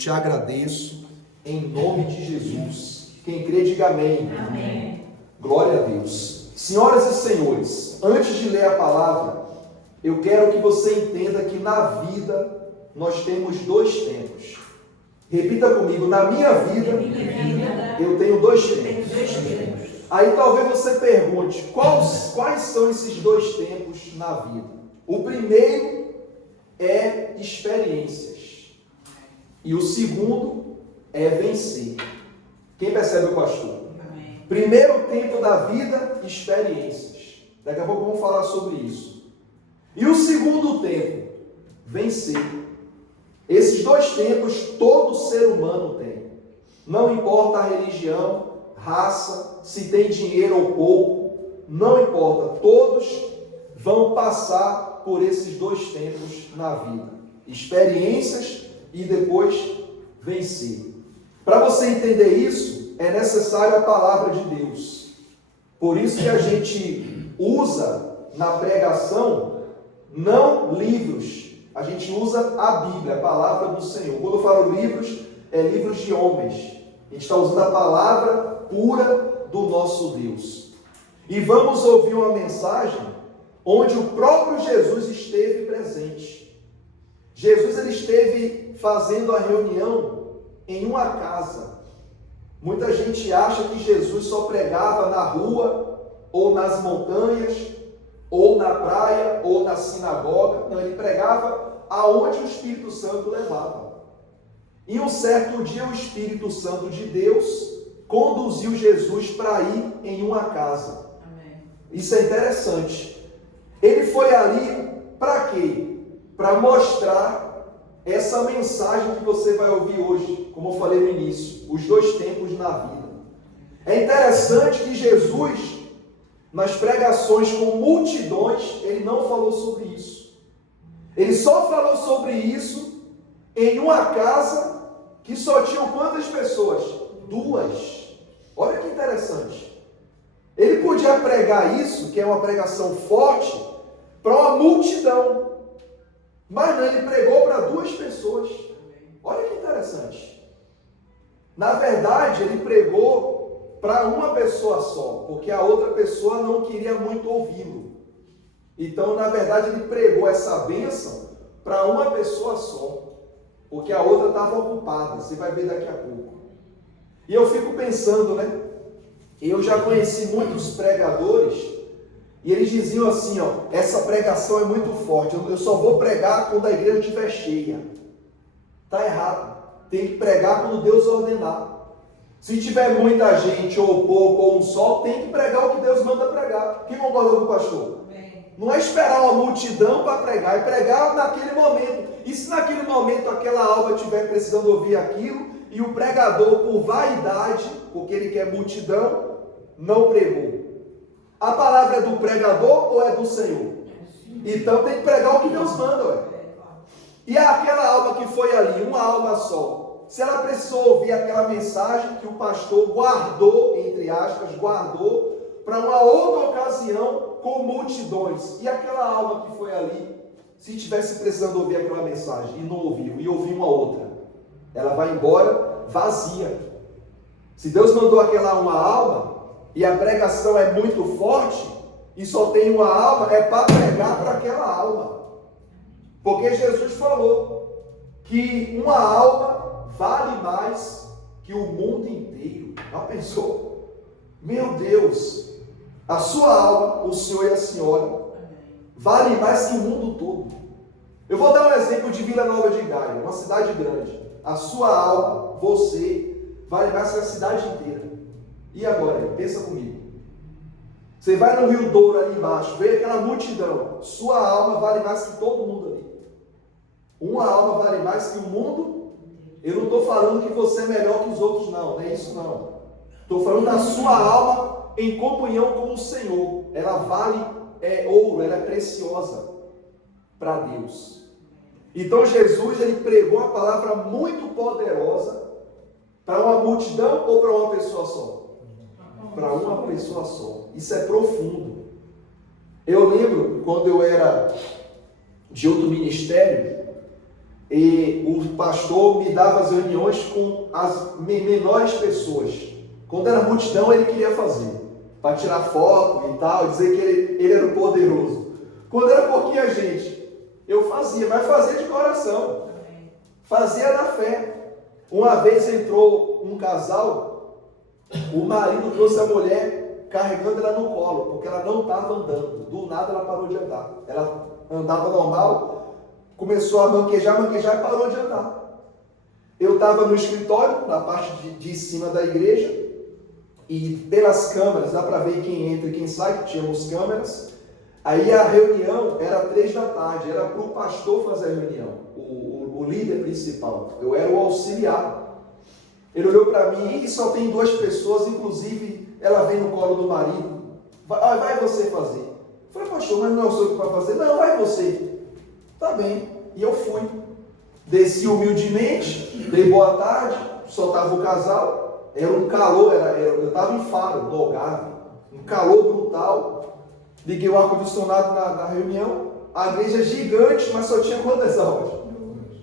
Te agradeço em nome de Jesus. Quem crê, diga amém. Amém. Glória a Deus. Senhoras e senhores, antes de ler a palavra, eu quero que você entenda que na vida nós temos dois tempos. Repita comigo, na minha vida eu tenho dois tempos. Aí talvez você pergunte, quais são esses dois tempos na vida? O primeiro é experiências. E o segundo é vencer. Quem percebe o pastor? Amém. Primeiro tempo da vida, experiências. Daqui a pouco vamos falar sobre isso. E o segundo tempo, vencer. Esses dois tempos todo ser humano tem. Não importa a religião, raça, se tem dinheiro ou pouco, não importa. Todos vão passar por esses dois tempos na vida. Experiências e depois vencer. Para você entender isso, é necessário a palavra de Deus. Por isso que a gente usa na pregação não livros, a gente usa a Bíblia, a palavra do Senhor. Quando eu falo livros, é livros de homens. A gente está usando a palavra pura do nosso Deus. E vamos ouvir uma mensagem onde o próprio Jesus esteve presente. Jesus ele esteve fazendo a reunião em uma casa. Muita gente acha que Jesus só pregava na rua, ou nas montanhas, ou na praia, ou na sinagoga. Não, ele pregava aonde o Espírito Santo levava. E um certo dia o Espírito Santo de Deus conduziu Jesus para ir em uma casa. Amém. Isso é interessante. Ele foi ali para quê? Para mostrar essa mensagem que você vai ouvir hoje, como eu falei no início, os dois tempos na vida. É interessante que Jesus, nas pregações com multidões, ele não falou sobre isso. Ele só falou sobre isso em uma casa que só tinham quantas pessoas? 2. Olha que interessante. Ele podia pregar isso, que é uma pregação forte, para uma multidão. Mas não, ele pregou para 2 pessoas. Olha que interessante. Na verdade, ele pregou para uma pessoa só, porque a outra pessoa não queria muito ouvi-lo. Então, na verdade, ele pregou essa bênção para uma pessoa só, porque a outra estava ocupada. Você vai ver daqui a pouco. E eu fico pensando, né? Eu já conheci muitos pregadores e eles diziam assim, ó, essa pregação é muito forte, eu só vou pregar quando a igreja estiver cheia. Está errado. Tem que pregar quando Deus ordenar. Se tiver muita gente, ou pouco, ou um só, tem que pregar o que Deus manda pregar. Quem concorda com o pastor? Amém. Não é esperar uma multidão para pregar, é pregar naquele momento. E se naquele momento aquela alma estiver precisando ouvir aquilo, e o pregador, por vaidade, porque ele quer multidão, não pregou. A palavra é do pregador ou é do Senhor? Então tem que pregar o que Deus manda, ué. E aquela alma que foi ali, uma alma só, se ela precisou ouvir aquela mensagem que o pastor guardou, entre aspas, guardou, para uma outra ocasião com multidões, e aquela alma que foi ali, se estivesse precisando ouvir aquela mensagem e não ouviu, e ouviu uma outra, ela vai embora vazia. Se Deus mandou aquela uma alma, e a pregação é muito forte, e só tem uma alma, é para pregar para aquela alma. Porque Jesus falou que uma alma vale mais que o mundo inteiro. Já pensou? Meu Deus, a sua alma, o senhor e a senhora, vale mais que o mundo todo. Eu vou dar um exemplo de Vila Nova de Gaia, uma cidade grande. A sua alma, você, vale mais que a cidade inteira. E agora, pensa comigo. Você vai no Rio Douro ali embaixo, vê aquela multidão. Sua alma vale mais que todo mundo ali. Uma alma vale mais que o mundo. Eu não estou falando que você é melhor que os outros, não é isso não. Estou falando da sua alma em comunhão com o Senhor. Ela vale ouro, ela é preciosa para Deus. Então Jesus ele pregou uma palavra muito poderosa para uma multidão ou para uma pessoa só? Para uma pessoa só. Isso é profundo. Eu lembro quando eu era de outro ministério, e o pastor me dava as reuniões com as menores pessoas. Quando era multidão, ele queria fazer, para tirar foto e tal, dizer que ele era o poderoso. Quando era pouquinha gente, eu fazia, mas fazia de coração, fazia na fé. Uma vez entrou um casal, o marido trouxe a mulher carregando ela no colo, porque ela não estava andando. Do nada ela parou de andar. Ela andava normal, começou a manquejar e parou de andar. Eu estava no escritório, na parte de cima da igreja, e pelas câmeras, dá para ver quem entra e quem sai, que tínhamos câmeras. Aí a reunião era 3 da tarde, era para o pastor fazer a reunião, o líder principal. Eu era o auxiliar. Ele olhou para mim e só tem 2 pessoas, inclusive ela vem no colo do marido. Vai você fazer. Eu falei, pastor, mas não é o senhor que vai fazer? Não, vai você. Tá bem. E eu fui. Desci humildemente, dei boa tarde, soltava o casal. Era um calor, eu estava em Faro, no Algarve. Um calor brutal. Liguei o ar-condicionado na reunião. A igreja é gigante, mas só tinha quantas aulas?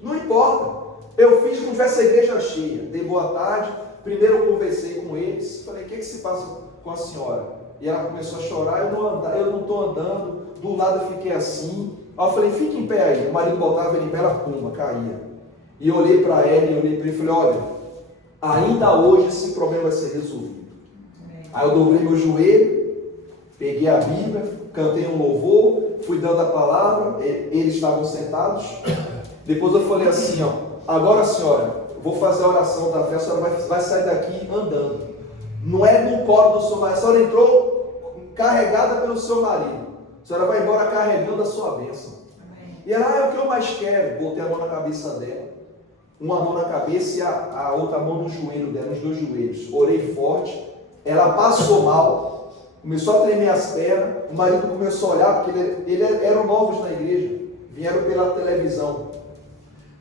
Não importa. Eu fiz como se tivesse a igreja cheia. Dei boa tarde. Primeiro eu conversei com eles. Falei, o que se passa com a senhora? E ela começou a chorar. Eu não estou andando. Do lado eu fiquei assim. Aí eu falei, fica em pé aí. O marido botava ele em pé, ela puma, caía. E eu olhei para ela e olhei para ele e falei, olha, ainda hoje esse problema vai ser resolvido. Aí eu dobrei meu joelho, peguei a Bíblia, cantei um louvor, fui dando a palavra, eles estavam sentados. Depois eu falei assim, agora senhora, vou fazer a oração da fé, a senhora vai sair daqui andando. Não é no colo do seu marido, a senhora entrou carregada pelo seu marido. A senhora vai embora carregando a sua bênção. E ela, é o que eu mais quero. Botei a mão na cabeça dela. Uma mão na cabeça e a outra mão no joelho dela, nos 2 joelhos. Orei forte. Ela passou mal. Começou a tremer as pernas. O marido começou a olhar, porque ele eram novos na igreja. Vieram pela televisão.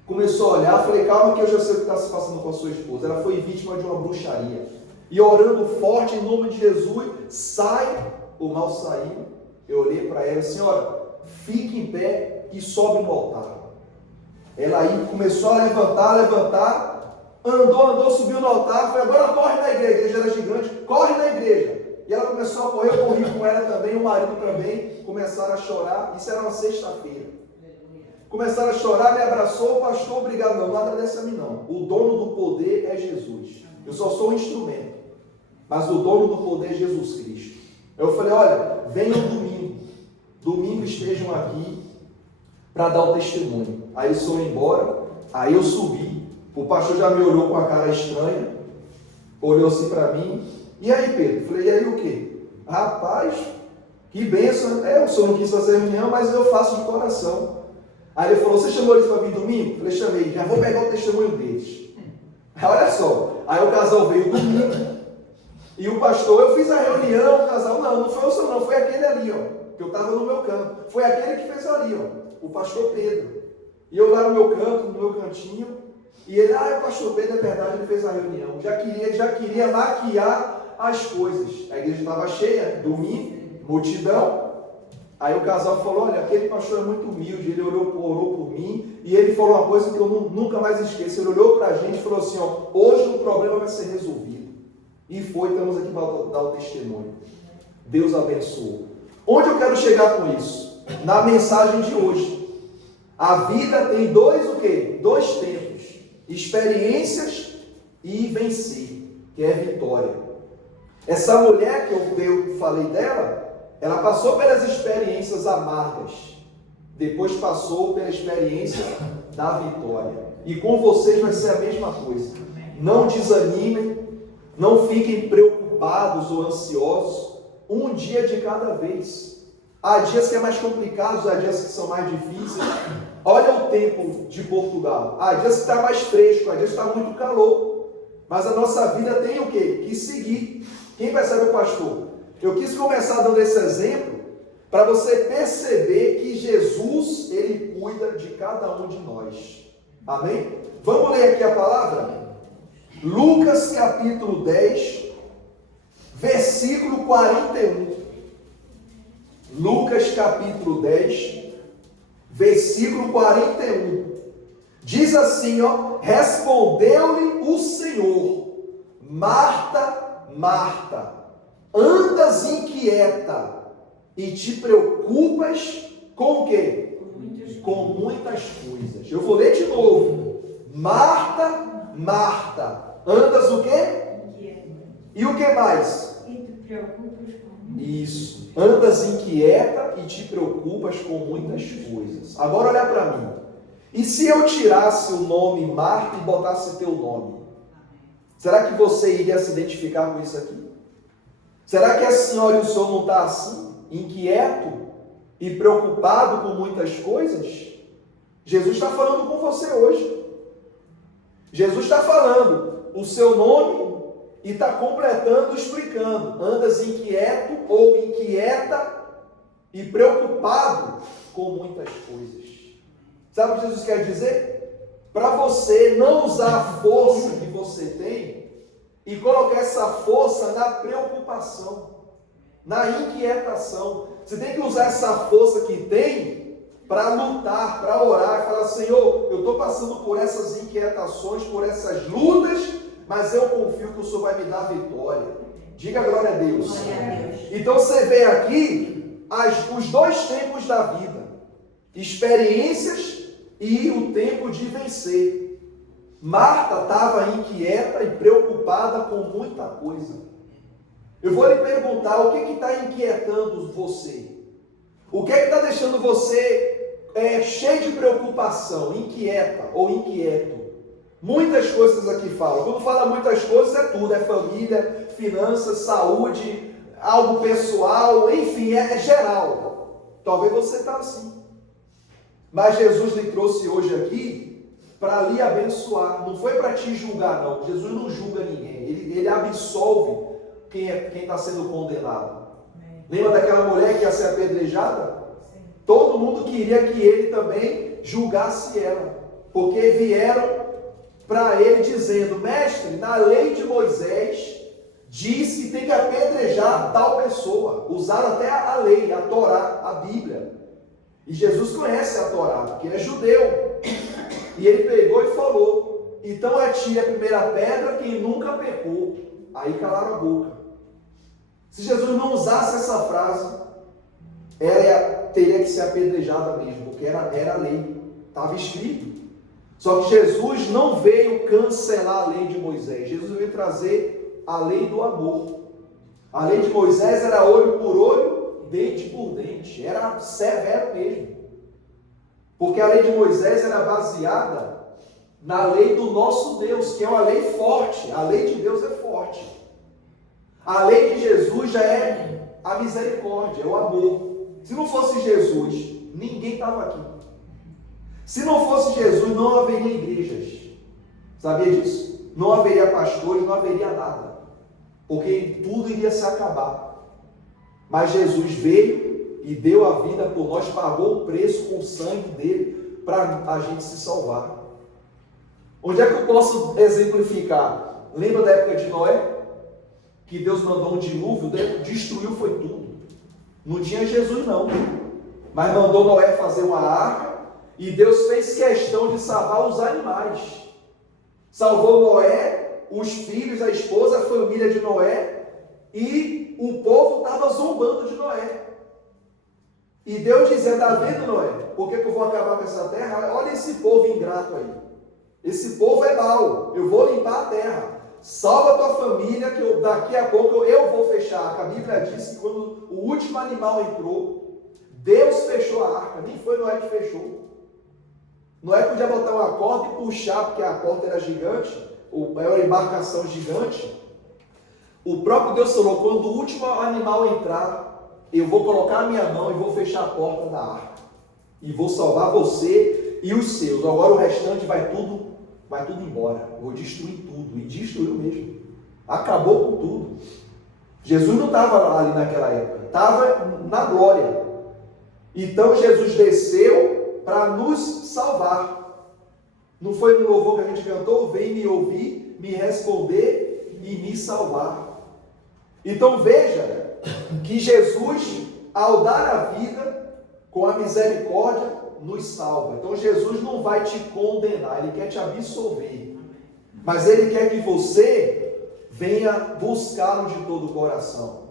Começou a olhar. Falei, calma que eu já sei o que está se passando com a sua esposa. Ela foi vítima de uma bruxaria. E orando forte, em nome de Jesus, sai. O mal saiu. Eu olhei para ela, senhora, fique em pé e sobe no altar. Ela aí começou a levantar, andou, subiu no altar, falei, agora corre na igreja, a igreja era gigante, corre na igreja. E ela começou a correr, eu corri com ela também, o marido também, começaram a chorar, isso era uma sexta-feira. Começaram a chorar, me abraçou, pastor, obrigado, não agradece a mim não. O dono do poder é Jesus. Eu só sou um instrumento, mas o dono do poder é Jesus Cristo. Eu falei, olha, venham domingo estejam aqui para dar o testemunho. Aí eles foram embora, aí eu subi, o pastor já me olhou com a cara estranha, olhou assim para mim, e aí Pedro? Falei, e aí o quê? Rapaz, que bênção, o senhor não quis fazer reunião, mas eu faço de coração. Aí ele falou, você chamou eles para vir domingo? Falei, chamei, já vou pegar o testemunho deles. Aí olha só, aí o casal veio domingo, e o pastor, eu fiz a reunião, o casal, não foi o senhor não, foi aquele ali, que eu estava no meu canto. Foi aquele que fez ali, o pastor Pedro. E eu lá no meu canto, no meu cantinho, e ele, o pastor Pedro, é verdade, ele fez a reunião. Já queria maquiar as coisas. A igreja estava cheia, domingo, multidão. Aí o casal falou, olha, aquele pastor é muito humilde, ele orou por mim, e ele falou uma coisa que eu nunca mais esqueço. Ele olhou para a gente e falou assim, hoje o problema vai ser resolvido. E estamos aqui para dar o testemunho. Deus abençoou. Onde eu quero chegar com isso? Na mensagem de hoje. A vida tem 2 tempos. Experiências e vencer, que é vitória. Essa mulher que eu falei dela, ela passou pelas experiências amargas. Depois passou pela experiência da vitória. E com vocês vai ser a mesma coisa. Não desanimem. Não fiquem preocupados ou ansiosos, um dia de cada vez. Há dias que é mais complicado, há dias que são mais difíceis. Olha o tempo de Portugal. Há dias que está mais fresco, há dias que está muito calor. Mas a nossa vida tem o quê? Que seguir. Quem percebe o pastor? Eu quis começar dando esse exemplo para você perceber que Jesus, ele cuida de cada um de nós. Amém? Vamos ler aqui a palavra? Lucas capítulo 10, versículo 41. Lucas capítulo 10, versículo 41. Diz assim, ó, respondeu-lhe o Senhor: Marta, Marta, andas inquieta e te preocupas com o quê? Com muitas coisas. Eu vou ler de novo. Marta, Marta, andas o quê? E o que mais? E te preocupas com Isso. Andas inquieta e te preocupas com muitas coisas. Agora olha para mim. E se eu tirasse o nome Marta e botasse teu nome? Será que você iria se identificar com isso aqui? Será que a senhora e o senhor não está assim? Inquieto e preocupado com muitas coisas? Jesus está falando com você hoje. Jesus está falando o seu nome e está completando, explicando. Andas inquieto ou inquieta e preocupado com muitas coisas. Sabe o que Jesus quer dizer? Para você não usar a força que você tem e colocar essa força na preocupação, na inquietação. Você tem que usar essa força que tem para lutar, para orar, e falar: Senhor, eu estou passando por essas inquietações, por essas lutas, mas eu confio que o Senhor vai me dar vitória. Diga glória a Deus. Glória a Deus. Então você vê aqui os dois tempos da vida: experiências e o tempo de vencer. Marta estava inquieta e preocupada com muita coisa. Eu vou lhe perguntar: o que está inquietando você? O que está deixando você cheio de preocupação, inquieta ou inquieto? Muitas coisas aqui falam. Quando fala muitas coisas, é tudo: é família, finanças, saúde, algo pessoal, enfim, é geral. Talvez você está assim. Mas Jesus lhe trouxe hoje aqui para lhe abençoar. Não foi para te julgar, não. Jesus não julga ninguém. Ele absolve quem está sendo condenado. Lembra daquela mulher que ia ser apedrejada? Sim. Todo mundo queria que ele também julgasse ela. Porque vieram para ele dizendo: mestre, na lei de Moisés diz que tem que apedrejar tal pessoa. Usaram até a lei, a Torá, a Bíblia. E Jesus conhece a Torá, porque ele é judeu. E ele pegou e falou: então atire a primeira pedra quem nunca pecou. Aí calaram a boca. Se Jesus não usasse essa frase, ela teria que ser apedrejada mesmo, porque era a lei, estava escrito. Só que Jesus não veio cancelar a lei de Moisés. Jesus veio trazer a lei do amor. A lei de Moisés era olho por olho, dente por dente, era severo mesmo, porque a lei de Moisés era baseada na lei do nosso Deus, que é uma lei forte. A lei de Deus é forte. A lei de Jesus já é a misericórdia, é o amor. Se não fosse Jesus, ninguém estava aqui. Se não fosse Jesus, não haveria igrejas. Sabia disso? Não haveria pastores, não haveria nada, porque tudo iria se acabar. Mas Jesus veio e deu a vida por nós, pagou o preço com o sangue dele para a gente se salvar. Onde é que eu posso exemplificar? Lembra da época de Noé? Que Deus mandou um dilúvio, destruiu foi tudo. Não tinha Jesus não, mas mandou Noé fazer uma arca e Deus fez questão de salvar os animais. Salvou Noé, os filhos, a esposa, a família de Noé, e o povo estava zombando de Noé. E Deus dizia: está vendo, Noé? Por que eu vou acabar com essa terra? Olha esse povo ingrato aí. Esse povo é mau. Eu vou limpar a terra. Salva a tua família, que daqui a pouco eu vou fechar. A Bíblia diz que quando o último animal entrou, Deus fechou a arca. Nem foi Noé que fechou. Noé podia botar uma corda e puxar, porque a porta era gigante, era uma embarcação gigante. O próprio Deus falou: quando o último animal entrar, eu vou colocar a minha mão e vou fechar a porta da arca. E vou salvar você e os seus. Agora o restante vai tudo embora. Vou destruir tudo. E destruiu mesmo. Acabou com tudo. Jesus não estava ali naquela época. Estava na glória. Então Jesus desceu para nos salvar. Não foi no louvor que a gente cantou? Vem me ouvir, me responder e me salvar. Então veja que Jesus, ao dar a vida com a misericórdia, nos salva. Então Jesus não vai te condenar, Ele quer te absolver. Mas Ele quer que você venha buscá-lo de todo o coração.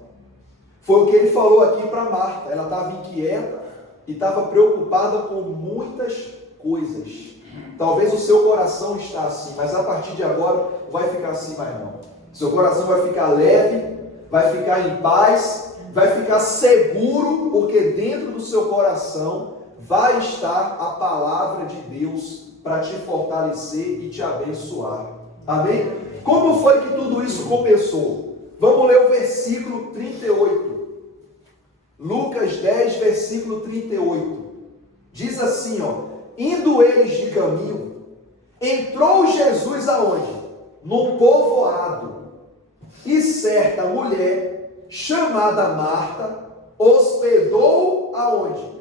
Foi o que Ele falou aqui para Marta. Ela estava inquieta e estava preocupada com muitas coisas. Talvez o seu coração está assim, mas a partir de agora não vai ficar assim mais não. Seu coração vai ficar leve, vai ficar em paz, vai ficar seguro, porque dentro do seu coração vai estar a palavra de Deus para te fortalecer e te abençoar. Amém? Como foi que tudo isso começou? Vamos ler o versículo 38. Lucas 10, versículo 38. Diz assim, indo eles de caminho, entrou Jesus aonde? Num povoado. E certa mulher, chamada Marta, hospedou aonde?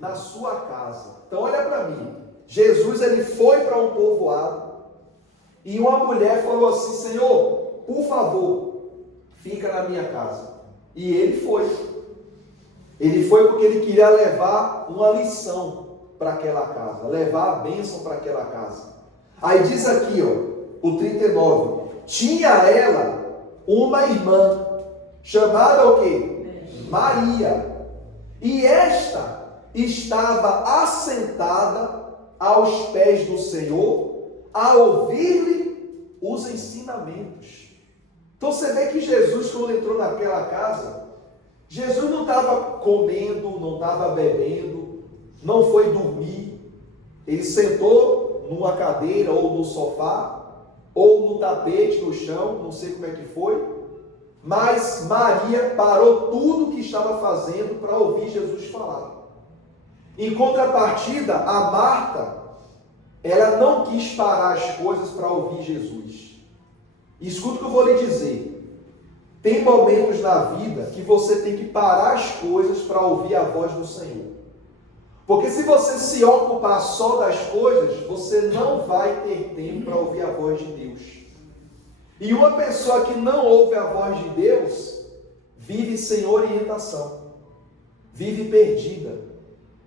Na sua casa. Então olha para mim. Jesus ele foi para um povoado e uma mulher falou assim: Senhor, por favor, fica na minha casa. E ele foi. Ele foi porque ele queria levar uma lição para aquela casa, levar a bênção para aquela casa. Aí diz aqui, o 39, tinha ela uma irmã, chamada o quê? Maria. E esta estava assentada aos pés do Senhor, a ouvir-lhe os ensinamentos. Então você vê que Jesus, quando entrou naquela casa, Jesus não estava comendo, não estava bebendo, não foi dormir. Ele sentou numa cadeira ou no sofá, ou no tapete, no chão, não sei como é que foi. Mas Maria parou tudo o que estava fazendo para ouvir Jesus falar. Em contrapartida, a Marta, ela não quis parar as coisas para ouvir Jesus. Escuta o que eu vou lhe dizer. Tem momentos na vida que você tem que parar as coisas para ouvir a voz do Senhor. Porque se você se ocupar só das coisas, você não vai ter tempo para ouvir a voz de Deus. E uma pessoa que não ouve a voz de Deus, vive sem orientação, vive perdida.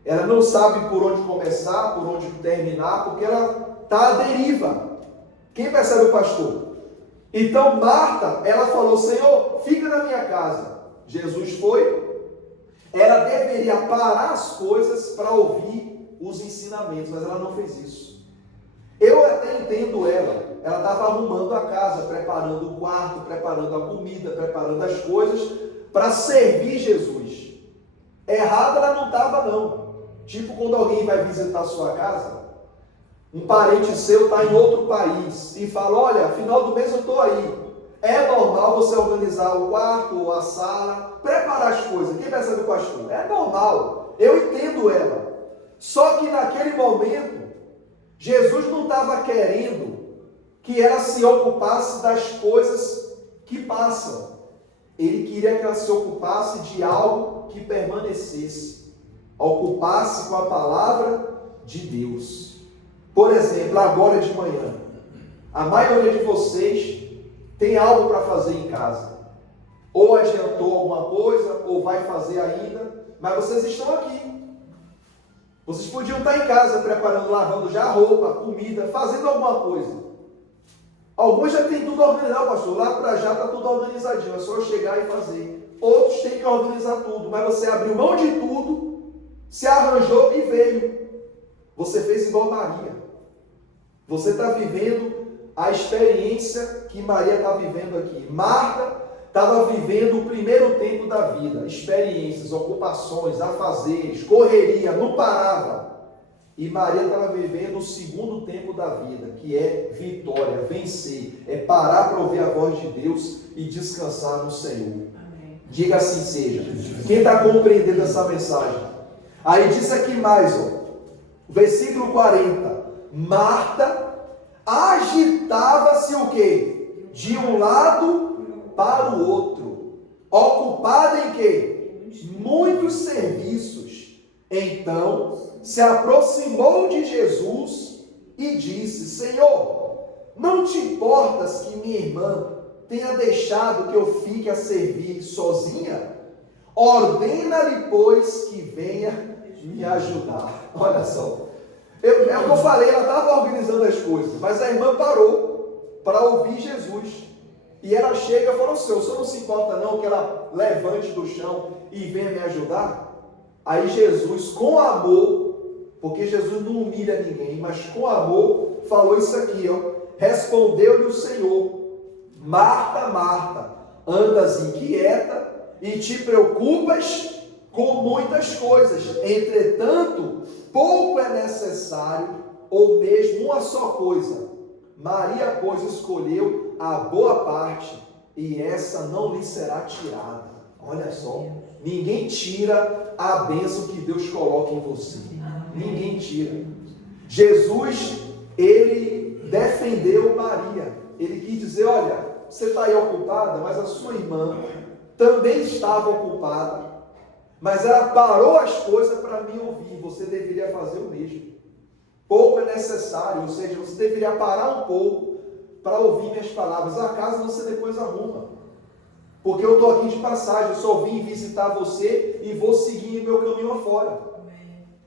Ela não sabe por onde começar, por onde terminar, porque ela está à deriva. Quem percebe o pastor? Então Marta, ela falou: Senhor, fica na minha casa. Jesus foi. Ela deveria parar as coisas para ouvir os ensinamentos, mas ela não fez isso. Eu até entendo ela. Ela estava arrumando a casa, preparando o quarto, preparando a comida, preparando as coisas para servir Jesus. Errada ela não estava não. Tipo quando alguém vai visitar a sua casa, um parente seu está em outro país e fala: olha, final do mês eu estou aí. É normal você organizar o quarto, a sala, preparar as coisas. Quem percebe o pastor? É normal. Eu entendo ela. Só que naquele momento, Jesus não estava querendo que ela se ocupasse das coisas que passam. Ele queria que ela se ocupasse de algo que permanecesse. Ocupasse com a palavra de Deus. Por exemplo, agora de manhã, a maioria de vocês tem algo para fazer em casa. Ou adiantou alguma coisa, ou vai fazer ainda, mas vocês estão aqui. Vocês podiam estar em casa preparando, lavando já a roupa, comida, fazendo alguma coisa. Alguns já têm tudo organizado, pastor. Lá para já está tudo organizadinho, é só eu chegar e fazer. Outros têm que organizar tudo, mas você abriu mão de tudo, se arranjou e veio. Você fez igual Maria. Você está vivendo a experiência que Maria está vivendo aqui. Marta estava vivendo o primeiro tempo da vida, experiências, ocupações, afazeres, correria, não parava. E Maria estava vivendo o segundo tempo da vida, que é vitória, vencer, é parar para ouvir a voz de Deus e descansar no Senhor. Amém. Diga assim seja. Quem está compreendendo essa mensagem? Aí diz aqui mais, versículo 40. Marta agitava-se o quê? De um lado para o outro, ocupada em quê? Muitos serviços. Então se aproximou de Jesus e disse: Senhor, não te importas que minha irmã tenha deixado que eu fique a servir sozinha? Ordena-lhe, pois, que venha me ajudar. Olha só. É o que eu falei, ela estava organizando as coisas, mas a irmã parou para ouvir Jesus. E ela chega e fala: o senhor não se importa não que ela levante do chão e venha me ajudar? Aí Jesus, com amor, porque Jesus não humilha ninguém, mas com amor, falou isso aqui, ó. Respondeu-lhe o Senhor: Marta, Marta, andas inquieta e te preocupas com muitas coisas. Entretanto, pouco é necessário, ou mesmo uma só coisa. Maria, pois, escolheu a boa parte, e essa não lhe será tirada. Olha só, ninguém tira a bênção que Deus coloca em você. Ninguém tira. Jesus, ele defendeu Maria. Ele quis dizer: olha, você está aí ocupada, mas a sua irmã também estava ocupada, mas ela parou as coisas para me ouvir. Você deveria fazer o mesmo. Pouco é necessário, ou seja, você deveria parar um pouco para ouvir minhas palavras. A casa você depois arruma, porque eu estou aqui de passagem, eu só vim visitar você e vou seguir meu caminho afora.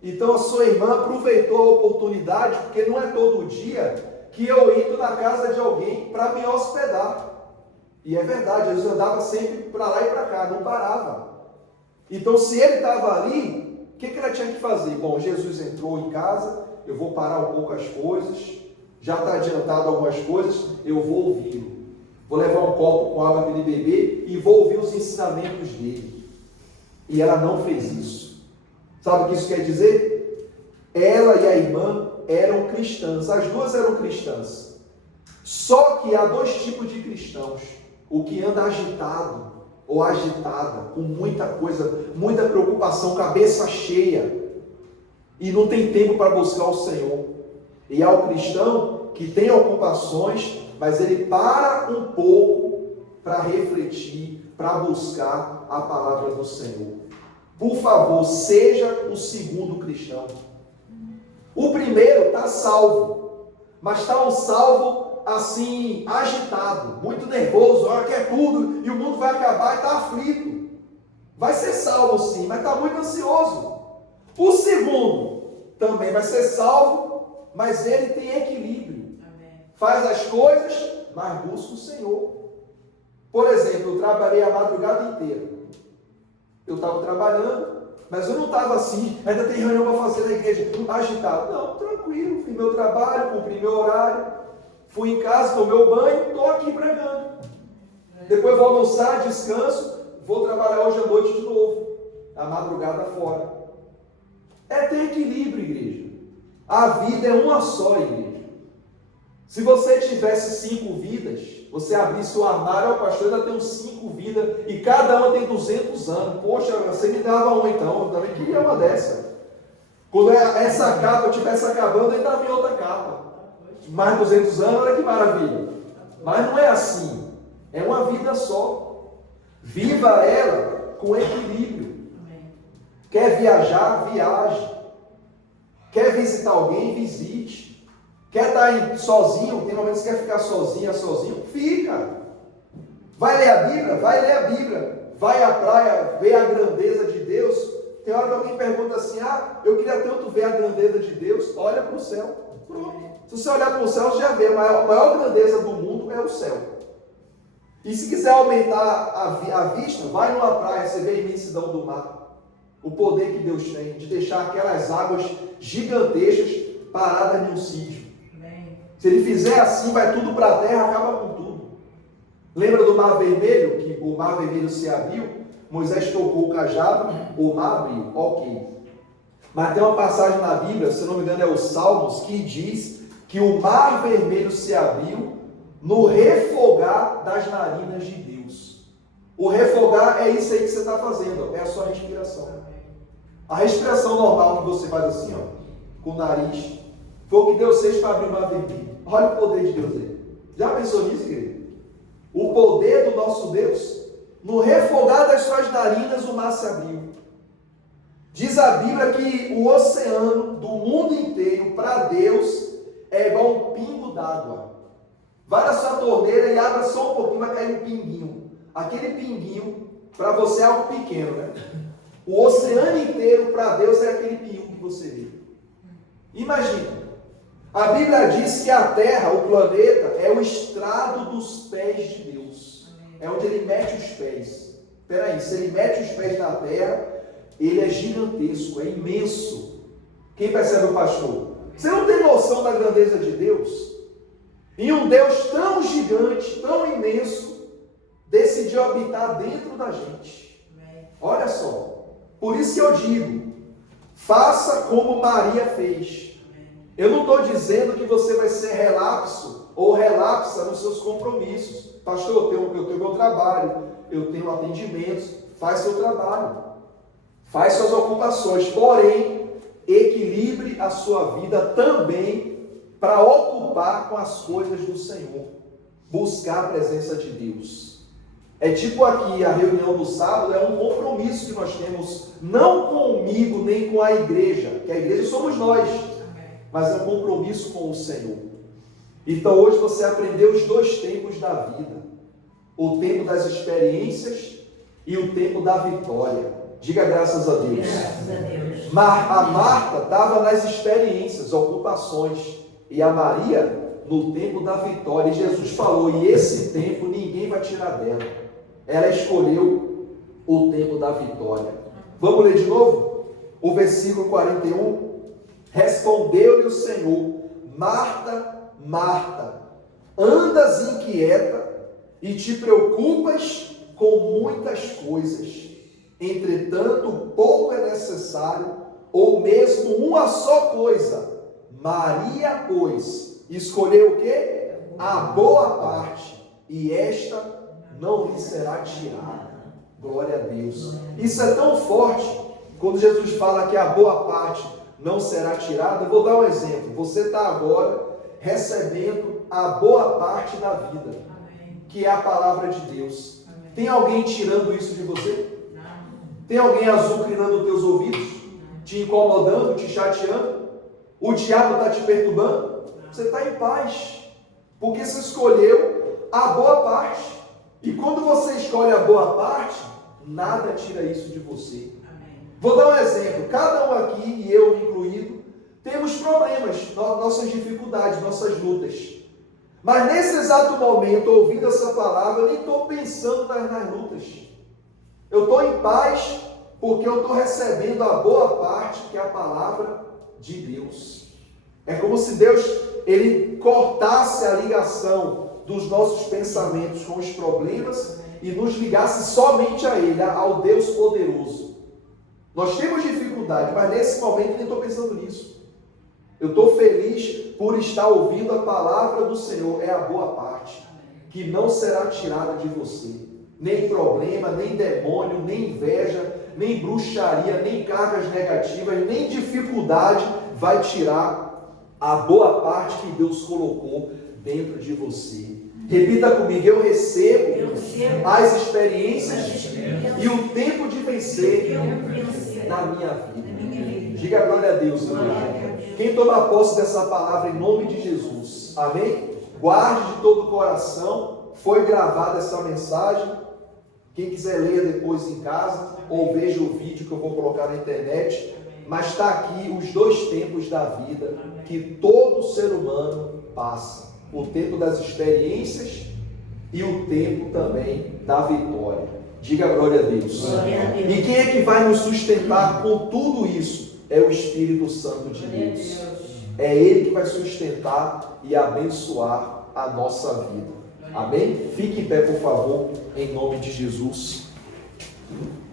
Então a sua irmã aproveitou a oportunidade, porque não é todo dia que eu entro na casa de alguém para me hospedar. E é verdade, Jesus andava sempre para lá e para cá, não parava. Então se ele estava ali, o que ela tinha que fazer? Bom, Jesus entrou em casa, eu vou parar um pouco as coisas, já está adiantado algumas coisas, eu vou ouvi-lo. Vou levar um copo com água para ele beber e vou ouvir os ensinamentos dele. E ela não fez isso. Sabe o que isso quer dizer? Ela e a irmã eram cristãs, as duas eram cristãs. Só que há dois tipos de cristãos: o que anda agitado ou agitada, com muita coisa, muita preocupação, cabeça cheia, e não tem tempo para buscar o Senhor. E há o cristão que tem ocupações, mas ele para um pouco para refletir, para buscar a palavra do Senhor. Por favor, seja o segundo cristão. O primeiro está salvo, mas está um salvo assim, agitado, muito nervoso, olha, quer tudo, e o mundo vai acabar e está aflito. Vai ser salvo sim, mas está muito ansioso. O segundo também vai ser salvo, mas ele tem equilíbrio. Amém. Faz as coisas, mas busca o Senhor. Por exemplo, eu trabalhei a madrugada inteira. Eu estava trabalhando, mas eu não estava assim, ainda tem reunião para fazer na igreja, agitado. Não, tranquilo, fiz meu trabalho, cumpri meu horário, fui em casa, tomei meu banho, estou aqui pregando. Depois vou almoçar, descanso, vou trabalhar hoje à noite de novo, a madrugada fora. É ter equilíbrio, igreja. A vida é uma só, igreja. Se você tivesse 5 vidas, você abrisse o armário, o pastor ainda tem 5 vidas, e cada uma tem 200 anos. Poxa, você me dava uma então, eu também queria uma dessa. Quando essa capa estivesse acabando, ainda vinha outra capa. Mais 200 anos, olha que maravilha. Mas não é assim. É uma vida só. Viva ela com equilíbrio. Quer viajar? Viaje. Quer visitar alguém? Visite. Quer estar sozinho? Tem momentos que quer ficar sozinho? Fica. Vai ler a Bíblia? Vai ler a Bíblia. Vai à praia, ver a grandeza de Deus. Tem hora que alguém pergunta assim: eu queria tanto ver a grandeza de Deus. Olha para o céu. Pronto. Se você olhar para o céu, você já vê. A maior grandeza do mundo é o céu. E se quiser aumentar a vista, vai numa praia, você vê a imensidão do mar. O poder que Deus tem de deixar aquelas águas gigantescas paradas num sítio. Se ele fizer assim, vai tudo para a terra, acaba com tudo. Lembra do Mar Vermelho? Que o Mar Vermelho se abriu, Moisés tocou o cajado, o mar abriu. Ok. Mas tem uma passagem na Bíblia, se não me engano é os Salmos, que diz que o Mar Vermelho se abriu no refogar das narinas de Deus. O refogar é isso aí que você está fazendo, é a sua respiração. A respiração normal que você faz assim, com o nariz, foi o que Deus fez para abrir o Mar Vermelho. Olha o poder de Deus aí. Já pensou nisso, igreja? O poder do nosso Deus, no refogar das suas narinas, o mar se abriu. Diz a Bíblia que o oceano do mundo inteiro, para Deus, é igual um pingo d'água. Vai na sua torneira e abra só um pouquinho, vai cair um pinguinho. Aquele pinguinho, para você é algo pequeno, né? O oceano inteiro para Deus é aquele pinhão que você vê. Imagina, a Bíblia diz que a Terra, o planeta, é o estrado dos pés de Deus. É onde ele mete os pés. Espera aí, se ele mete os pés na Terra, ele é gigantesco, é imenso. Quem percebe o pastor? Você não tem noção da grandeza de Deus? E um Deus tão gigante, tão imenso, decidiu habitar dentro da gente. Olha só. Por isso que eu digo, faça como Maria fez. Eu não estou dizendo que você vai ser relapso ou relapsa nos seus compromissos. Pastor, eu tenho meu trabalho, eu tenho atendimentos, faz seu trabalho, faz suas ocupações, porém, equilibre a sua vida também para ocupar com as coisas do Senhor, buscar a presença de Deus. É tipo aqui, a reunião do sábado é um compromisso que nós temos, não comigo nem com a igreja, que a igreja somos nós, mas é um compromisso com o Senhor. Então hoje você aprendeu os dois tempos da vida, o tempo das experiências e o tempo da vitória. Diga graças a Deus. Graças a Deus. A Marta estava nas experiências, ocupações, e a Maria no tempo da vitória. E Jesus falou, e esse tempo ninguém vai tirar dela. Ela escolheu o tempo da vitória. Vamos ler de novo? O versículo 41. Respondeu-lhe o Senhor, Marta, Marta, andas inquieta e te preocupas com muitas coisas. Entretanto, pouco é necessário, ou mesmo uma só coisa. Maria, pois, escolheu o quê? A boa parte, e esta não lhe será tirada. Glória a Deus. Isso é tão forte, quando Jesus fala que a boa parte não será tirada. Eu vou dar um exemplo. Você está agora recebendo a boa parte da vida, que é a palavra de Deus. Tem alguém tirando isso de você? Tem alguém azucrinando os teus ouvidos? Te incomodando, te chateando? O diabo está te perturbando? Você está em paz, porque você escolheu a boa parte. E quando você escolhe a boa parte, nada tira isso de você. Vou dar um exemplo. Cada um aqui, e eu incluído, temos problemas, nossas dificuldades, nossas lutas. Mas nesse exato momento, ouvindo essa palavra, eu nem estou pensando nas lutas. Eu estou em paz porque eu estou recebendo a boa parte, que é a palavra de Deus. É como se Deus, Ele cortasse a ligação dos nossos pensamentos com os problemas e nos ligasse somente a Ele, ao Deus poderoso. Nós temos dificuldade, mas nesse momento nem estou pensando nisso. Eu estou feliz por estar ouvindo a palavra do Senhor, é a boa parte, que não será tirada de você. Nem problema, nem demônio, nem inveja, nem bruxaria, nem cargas negativas, nem dificuldade vai tirar a boa parte que Deus colocou dentro de você. Repita comigo, eu recebo as experiências e o tempo de vencer na minha vida. Diga glória a Deus, igreja. Quem toma posse dessa palavra em nome de Jesus, amém? Guarde de todo o coração, foi gravada essa mensagem. Quem quiser ler depois em casa, ou veja o vídeo que eu vou colocar na internet, mas está aqui os dois tempos da vida que todo ser humano passa. O tempo das experiências e o tempo também da vitória. Diga glória a Deus. Glória a Deus. E quem é que vai nos sustentar com tudo isso? É o Espírito Santo de Deus. É Ele que vai sustentar e abençoar a nossa vida. Amém? Fique em pé, por favor, em nome de Jesus.